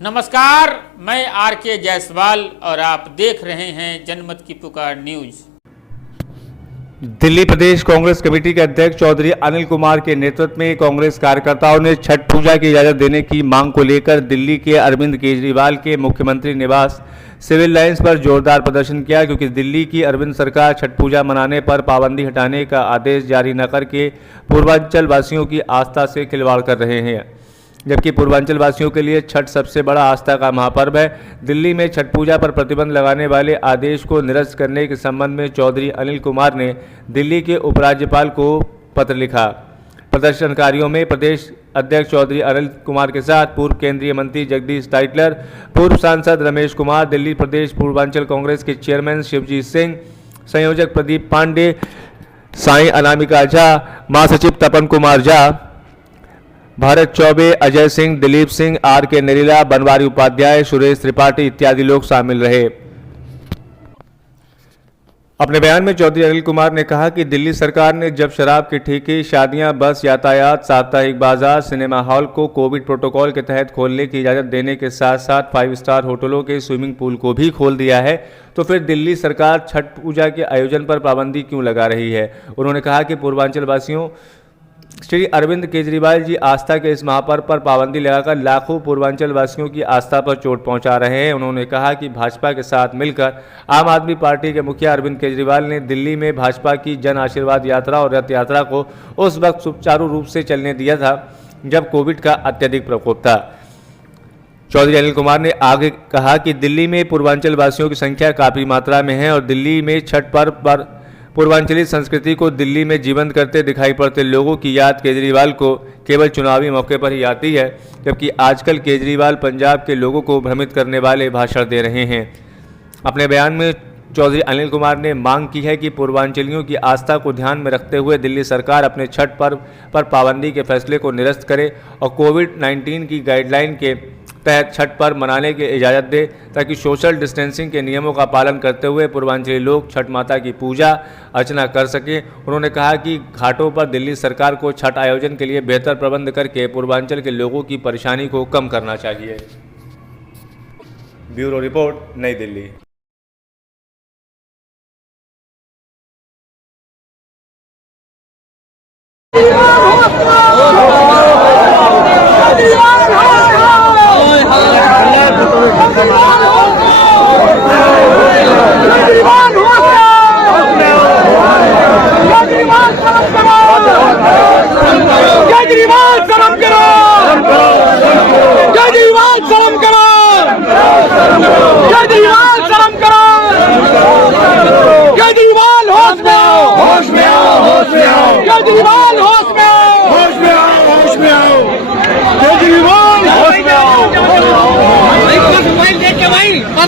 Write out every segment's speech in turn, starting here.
नमस्कार, मैं आर.के. जायसवाल और आप देख रहे हैं जनमत की पुकार न्यूज। दिल्ली प्रदेश कांग्रेस कमेटी के अध्यक्ष चौधरी अनिल कुमार के नेतृत्व में कांग्रेस कार्यकर्ताओं ने छठ पूजा की इजाजत देने की मांग को लेकर दिल्ली के अरविंद केजरीवाल के मुख्यमंत्री निवास सिविल लाइंस पर जोरदार प्रदर्शन किया, क्योंकि दिल्ली की अरविंद सरकार छठ पूजा मनाने पर पाबंदी हटाने का आदेश जारी न करके पूर्वांचल वासियों की आस्था से खिलवाड़ कर रहे हैं। जबकि पूर्वांचल वासियों के लिए छठ सबसे बड़ा आस्था का महापर्व है। दिल्ली में छठ पूजा पर प्रतिबंध लगाने वाले आदेश को निरस्त करने के संबंध में चौधरी अनिल कुमार ने दिल्ली के उपराज्यपाल को पत्र लिखा। प्रदर्शनकारियों में प्रदेश अध्यक्ष चौधरी अनिल कुमार के साथ पूर्व केंद्रीय मंत्री जगदीश टाइटलर, पूर्व सांसद रमेश कुमार, दिल्ली प्रदेश पूर्वांचल कांग्रेस के चेयरमैन शिवजीत सिंह, संयोजक प्रदीप पांडे, साईं अनामिका झा, महासचिव तपन कुमार झा, भारत चौबे, अजय सिंह, दिलीप सिंह, आर.के. नरीला, बनवारी उपाध्याय, सुरेश त्रिपाठी इत्यादि लोग शामिल रहे। अपने बयान में चौधरी अनिल कुमार ने कहा कि दिल्ली सरकार ने जब शराब के ठेके, शादियां, बस यातायात, साप्ताहिक बाजार, सिनेमा हॉल को कोविड प्रोटोकॉल के तहत खोलने की इजाज़त देने के साथ साथ 5 स्टार होटलों के स्विमिंग पूल को भी खोल दिया है, तो फिर दिल्ली सरकार छठ पूजा के आयोजन पर पाबंदी क्यों लगा रही है। उन्होंने कहा कि पूर्वांचल वासियों श्री अरविंद केजरीवाल जी आस्था के इस महापर्व पर पाबंदी लगाकर लाखों पूर्वांचल वासियों की आस्था पर चोट पहुंचा रहे हैं। उन्होंने कहा कि भाजपा के साथ मिलकर आम आदमी पार्टी के मुखिया अरविंद केजरीवाल ने दिल्ली में भाजपा की जन आशीर्वाद यात्रा और रथ यात्रा को उस वक्त सुचारू रूप से चलने दिया था जब कोविड का अत्यधिक प्रकोप था। चौधरी अनिल कुमार ने आगे कहा कि दिल्ली में पूर्वांचल वासियों की संख्या काफ़ी मात्रा में है और दिल्ली में छठ पर्व पर पूर्वांचली संस्कृति को दिल्ली में जीवंत करते दिखाई पड़ते लोगों की याद केजरीवाल को केवल चुनावी मौके पर ही आती है, जबकि आजकल केजरीवाल पंजाब के लोगों को भ्रमित करने वाले भाषण दे रहे हैं। अपने बयान में चौधरी अनिल कुमार ने मांग की है कि पूर्वांचलियों की आस्था को ध्यान में रखते हुए दिल्ली सरकार अपने छठ पर्व पर पाबंदी के फैसले को निरस्त करे और कोविड-19 की गाइडलाइन के तहत छठ पर्व मनाने की इजाज़त दे, ताकि सोशल डिस्टेंसिंग के नियमों का पालन करते हुए पूर्वांचली लोग छठ माता की पूजा अर्चना कर सकें। उन्होंने कहा कि घाटों पर दिल्ली सरकार को छठ आयोजन के लिए बेहतर प्रबंध करके पूर्वांचल के लोगों की परेशानी को कम करना चाहिए। ब्यूरो रिपोर्ट, नई दिल्ली।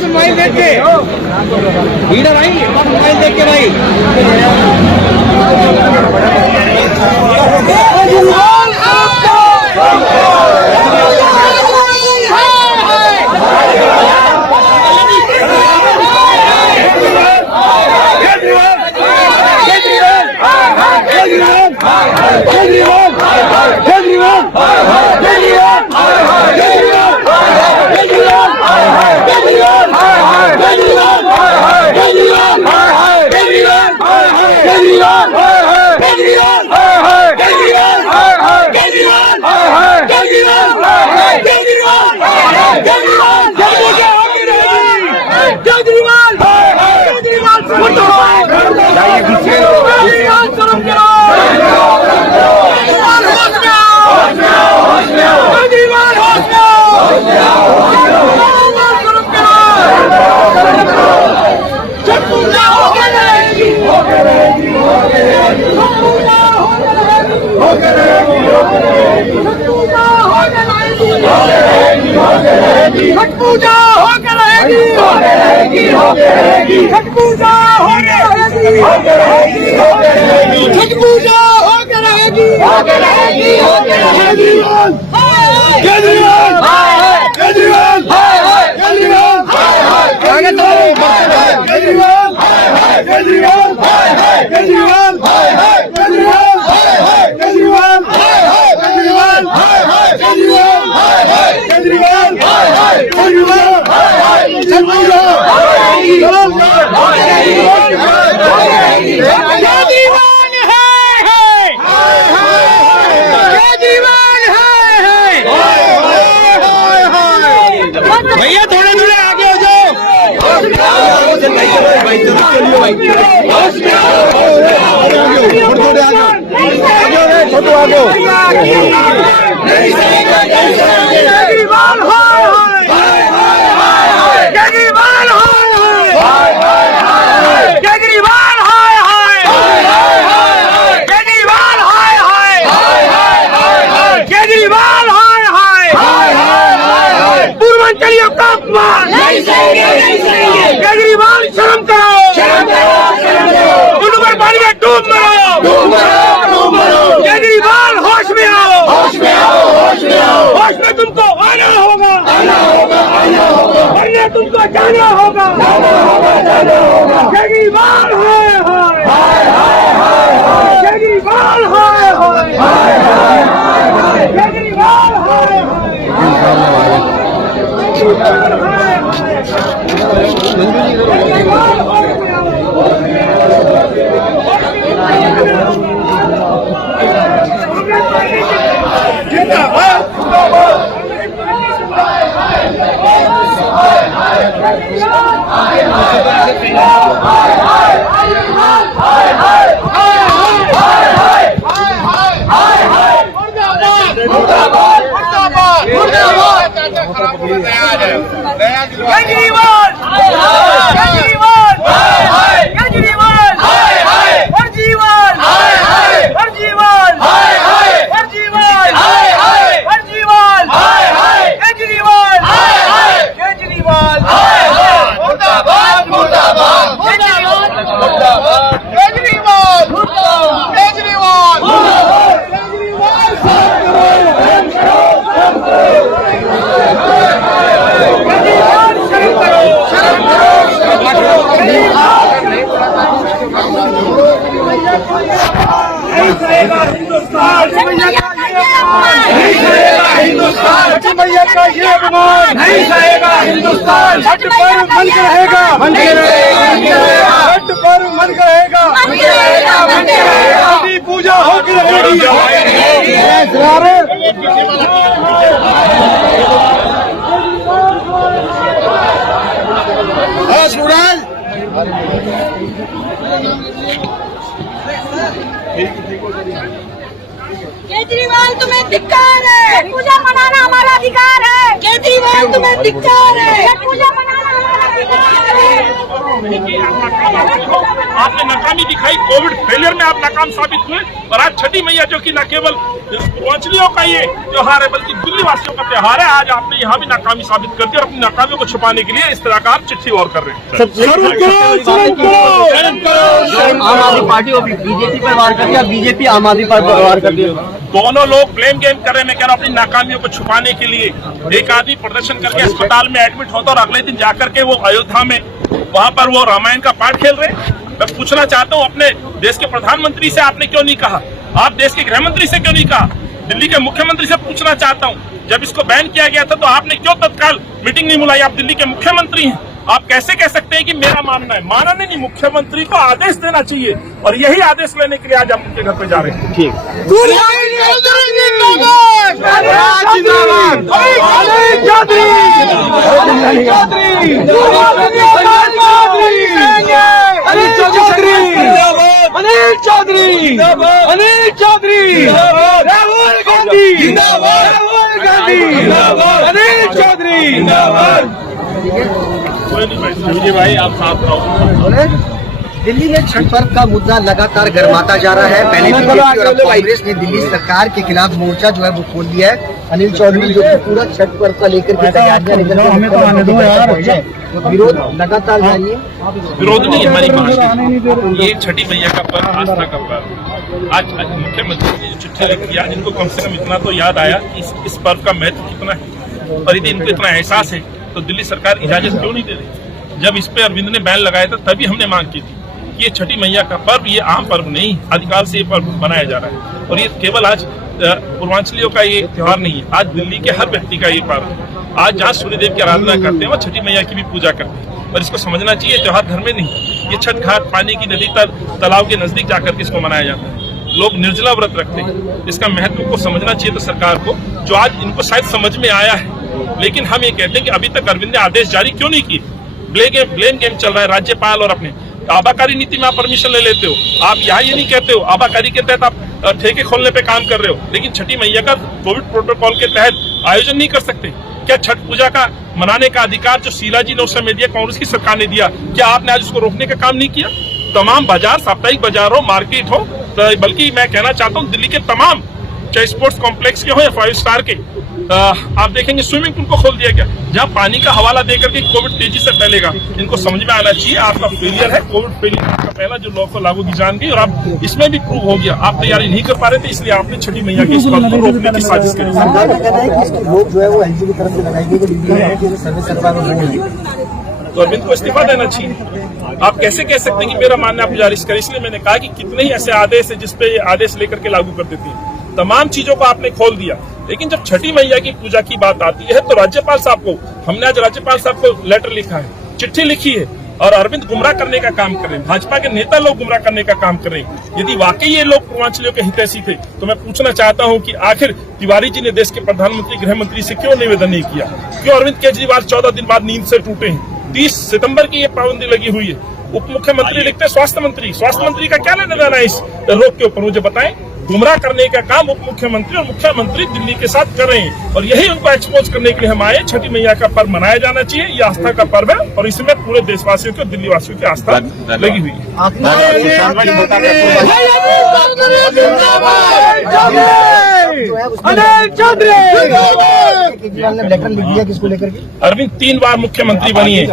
मोबाइल देख के लीडर भाई, मोबाइल देख के भाई छठ पूजा होकर रहेगी, छठ पूजा होकर रहेगी, छठ पूजा होकर रहेगी। केजरीवाल केजरीवाल केजरीवाल केजरीवाल केजरीवाल केजरीवाल केजरीवाल केजरीवाल भैया थोड़े थोड़े आगे हो जाओ। छोटू आगे केजरीवाल शर्म करो, उन पर पानी में डूब मरो, केजरीवाल होश में आओ, होश में तुमको आना होगा, वरना तुमको जाना होगा। केजरीवाल केजरीवाल केजरीवाल मैया का ये अपमान नहीं सहेगा हिंदुस्तान। छठ पर्व मन रहेगा, छठ पर्व मन रहेगा, अभी पूजा होगी रहेगी। सूरज केजरीवाल तुम्हें धिक्कार है, पूजा मनाना हमारा अधिकार है। केजरीवाल तुम्हें धिक्कार है, पूजा मनाना हमारा अधिकार है। आपने नाकामी दिखाई, कोविड फेलियर में आप नाकाम साबित हुए और आज छठी मैया जो कि न केवल पूर्वांचलियों का ये त्योहार है बल्कि दिल्ली वासियों का त्योहार है, आज आपने यहाँ भी नाकामी साबित कर दिया और अपनी नाकामियों को छुपाने के लिए इस तरह का आप चिट्ठी और कर रहे हैं। आम आदमी पार्टी को बीजेपी पर वार कर दिया, बीजेपी आम आदमी पर वार कर दिया। दोनों लोग ब्लेम गेम कर रहे हैं। मैं कह रहा हूँ अपनी नाकामियों को छुपाने के लिए एक आदमी प्रदर्शन करके अस्पताल में एडमिट होता और अगले दिन जाकर के वो अयोध्या में वहाँ पर वो रामायण का पाठ खेल रहे हैं। मैं पूछना चाहता हूँ अपने देश के प्रधानमंत्री से आपने क्यों नहीं कहा, आप देश के गृह मंत्री से क्यों नहीं कहा, दिल्ली के मुख्यमंत्री से पूछना चाहता हूँ जब इसको बैन किया गया था तो आपने क्यों तत्काल मीटिंग नहीं बुलाई। आप दिल्ली के मुख्यमंत्री हैं, आप कैसे कह सकते हैं कि मेरा मानना है? मानना नहीं, मुख्यमंत्री को आदेश देना चाहिए और यही आदेश लेने के लिए आज आप उनके घर पे जा रहे हैं। ठीक अनिल चौधरी, अनिल चौधरी, राहुल गांधी, अनिल चौधरी। भाई आप साथ रहो। दिल्ली में छठ पर्व का मुद्दा लगातार गर्माता जा रहा है। पहले बीजेपी और अब कांग्रेस ने दिल्ली सरकार के खिलाफ मोर्चा जो है वो खोल दिया है। अनिल चौधरी जो पूरा छठ पर्व का लेकर के तैयारियां विरोध लगातार जारी है। विरोध नहीं, हमारी मांग है। ये छठी मैया का पर्व, आस्था का पर्व। आज मुख्यमंत्री ने जो चिट्ठी लिखी आज इनको कम से कम इतना तो याद आया कि इस पर्व का महत्व कितना है और यदि इनको इतना एहसास है तो दिल्ली सरकार इजाजत क्यों नहीं दे रही। जब इस पे अरविंद ने बैन लगाया था तभी हमने मांग की थी कि ये छठी मैया का पर्व ये आम पर्व नहीं, अधिकार से ये पर्व मनाया जा रहा है और ये केवल आज पूर्वांचलियों का ये त्योहार नहीं है, आज दिल्ली के हर व्यक्ति का ये पर्व है। आज जहाँ सूर्यदेव की आराधना करते हैं वो छठी मैया की भी पूजा करते हैं। और इसको समझना चाहिए त्योहार घर में नहीं, ये छठ घाट पानी की नदी तालाब के नजदीक जाकर के इसको मनाया जाता है। लोग निर्जला व्रत रखते हैं, इसका महत्व को समझना चाहिए तो सरकार को, जो आज इनको शायद समझ में आया है। लेकिन हम ये कहते हैं कि अभी तक अरविंद ने आदेश जारी क्यों नहीं किए? ब्लेम गेम चल रहा है राज्यपाल और अपने आबाकारी नीति में आप परमिशन ले लेते हो, आप यहाँ ये नहीं कहते हो आबाकारी के तहत आप ठेके खोलने पे काम कर रहे हो, लेकिन छठी मैया का कोविड प्रोटोकॉल के तहत आयोजन नहीं कर सकते। क्या छठ पूजा का मनाने का अधिकार जो शीला जी ने उस समय दिया, कांग्रेस की सरकार ने दिया, क्या आपने आज उसको रोकने का काम नहीं किया? तमाम बाजार, साप्ताहिक बाजार हो, मार्केट हो, बल्कि मैं कहना चाहता हूँ दिल्ली के तमाम, चाहे स्पोर्ट्स कॉम्प्लेक्स के हो या 5 स्टार के, आप देखेंगे स्विमिंग पूल को खोल दिया गया, जहां पानी का हवाला देकर के कोविड तेजी से फैलेगा। इनको समझ में आना चाहिए आपका फेलियर है, कोविड फेलियर का पहला जो लॉ को लागू की जान गई और आप इसमें भी प्रूव हो गया, आप तैयारी नहीं कर पा रहे थे, इसलिए आपने छठी मैया के इस बात को रोकने की साजिश करी। सरकार का कहना है कि इसकी रोक जो है वो एलजी की तरफ से लगाई गई, सर्विस करवा तो अरविंद को इस्तीफा देना चाहिए। आप कैसे कह सकते हैं कि मेरा मानना आप गुजारिश करें? इसलिए मैंने कहा कि कितने ही ऐसे आदेश है जिसपे आदेश लेकर के लागू कर देती है, तमाम चीजों को आपने खोल दिया। लेकिन जब छठी मैया की पूजा की बात आती है तो राज्यपाल साहब को, हमने आज राज्यपाल साहब को लेटर लिखा है, चिट्ठी लिखी है, और अरविंद गुमराह करने का काम कर रहे हैं, भाजपा के नेता लोग गुमराह करने का काम कर रहे हैं। यदि वाकई ये लोग पूर्वांचलियों के हितैषी थे तो मैं पूछना चाहता हूं कि आखिर तिवारी जी ने देश के प्रधानमंत्री, गृह मंत्री से क्यों निवेदन नहीं किया? क्यों अरविंद केजरीवाल 14 दिन बाद नींद से टूटे हैं? 30 सितंबर की ये पाबंदी लगी हुई है। उप मुख्यमंत्री लिखते हैं स्वास्थ्य मंत्री का क्या लेना देना है इस रोक के ऊपर? मुझे बताएं। गुमराह करने का काम उप मुख्यमंत्री और मुख्यमंत्री दिल्ली के साथ कर रहे हैं, और यही उनको एक्सपोज करने के लिए हम आए। छठी मैया का पर्व मनाया जाना चाहिए, ये आस्था का पर्व है और इसमें पूरे देशवासियों की और दिल्ली वासियों की आस्था लगी हुई है। केजरीवाल ने लेटर लिख दिया किसको लेकर के? अरविंद 3 बार मुख्यमंत्री बनी है,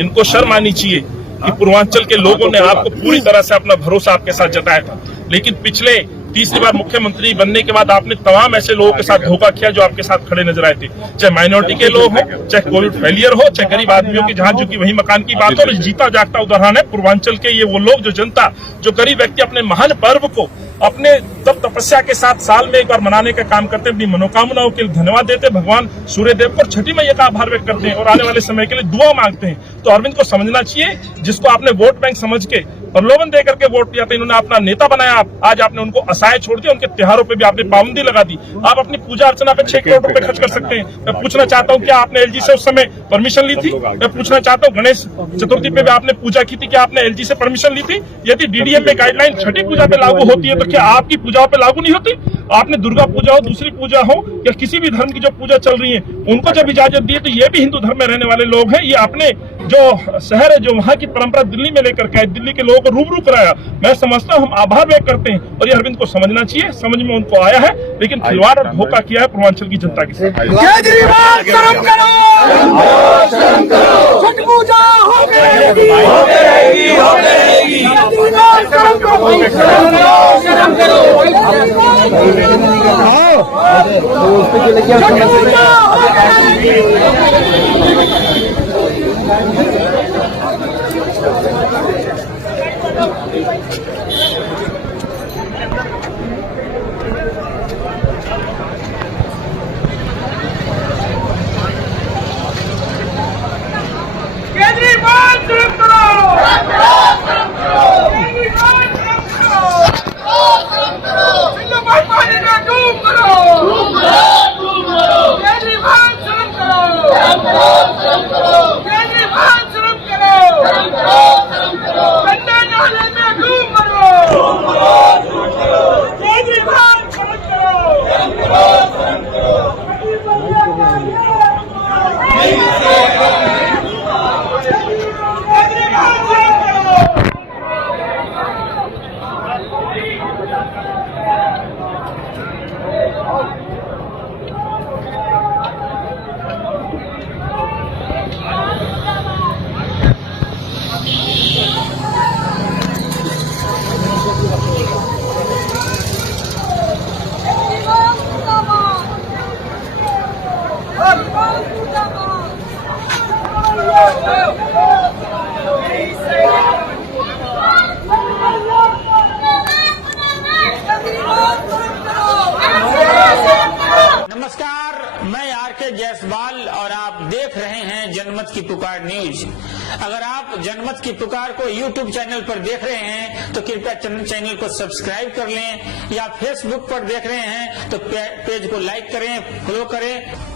इनको शर्म आनी चाहिए कि पूर्वांचल के लोगों ने आपको पूरी तरह से अपना भरोसा आपके साथ जताया था, लेकिन पिछले तीसरी बार मुख्यमंत्री बनने के बाद आपने तमाम ऐसे लोगों के साथ धोखा किया जो आपके साथ खड़े नजर आए थे, चाहे माइनॉरिटी के लोग हो, चाहे कोविड फेलियर हो, चाहे गरीब आदमियों की जहां झुकी वही मकान की बात हो। जीता जागता उदाहरण है पूर्वांचल के ये वो लोग, जो जनता, जो गरीब व्यक्ति अपने महान पर्व को अपने तप तपस्या के साथ साल में एक बार मनाने का काम करते हैं, अपनी मनोकामनाओं के लिए धन्यवाद देते हैं भगवान सूर्य देव को और छठी मैया का आभार व्यक्त करते हैं और आने वाले समय के लिए दुआ मांगते हैं। तो अरविंद को समझना चाहिए, जिसको आपने वोट बैंक समझ के प्रलोभन देकर के वोट दिया था, इन्होंने अपना नेता बनाया, आज आपने उनको असहाय छोड़ दिया, उनके त्योहारों पे भी आपने पाबंदी लगा दी। आप अपनी पूजा अर्चना पे 6 करोड़ रुपए खर्च कर सकते हैं। मैं पूछना चाहता हूँ क्या आपने एलजी से उस समय परमिशन ली थी? मैं पूछना चाहता हूँ गणेश चतुर्थी पे भी आपने पूजा की थी, क्या आपने एलजी से परमिशन ली थी? यदि डीडीएम में गाइडलाइन छठी पूजा पे लागू होती है तो क्या आपकी पूजाओं पे लागू नहीं होती? आपने दुर्गा पूजा हो, दूसरी पूजा हो या किसी भी धर्म की जो पूजा चल रही है, उनको जब इजाजत दी है तो ये भी हिंदू धर्म में रहने वाले लोग हैं। ये अपने जो शहर है, जो वहाँ की परंपरा दिल्ली में लेकर के दिल्ली के लोगों को रूबरू कराया। मैं समझता हूँ हम आभार व्यक्त करते हैं और ये अरविंद को समझना चाहिए, समझ में उनको आया है, लेकिन खिलवाड़ और धोखा किया है पूर्वांचल की जनता के साथ। केजरीवाल शर्म करो, शर्म करो, छठ पूजा हो गई, हो गई, हो गई, केजरीवाल शर्म करो, शर्म करो, छठ पूजा हो केजरीवाल शर्म करो, केजरीवाल शर्म करो, हिंदू भाई का डूब करो, केजरीवाल शर्म करो, केजरीवाल शर्म करो, गंदे नाले में डूब करो, केजरीवाल शर्म करो, के जायसवाल और आप देख रहे हैं जनमत की पुकार न्यूज। अगर आप जनमत की पुकार को यूट्यूब चैनल पर देख रहे हैं तो कृपया चैनल को सब्सक्राइब कर लें, या फेसबुक पर देख रहे हैं तो पेज को लाइक करें, फॉलो करें।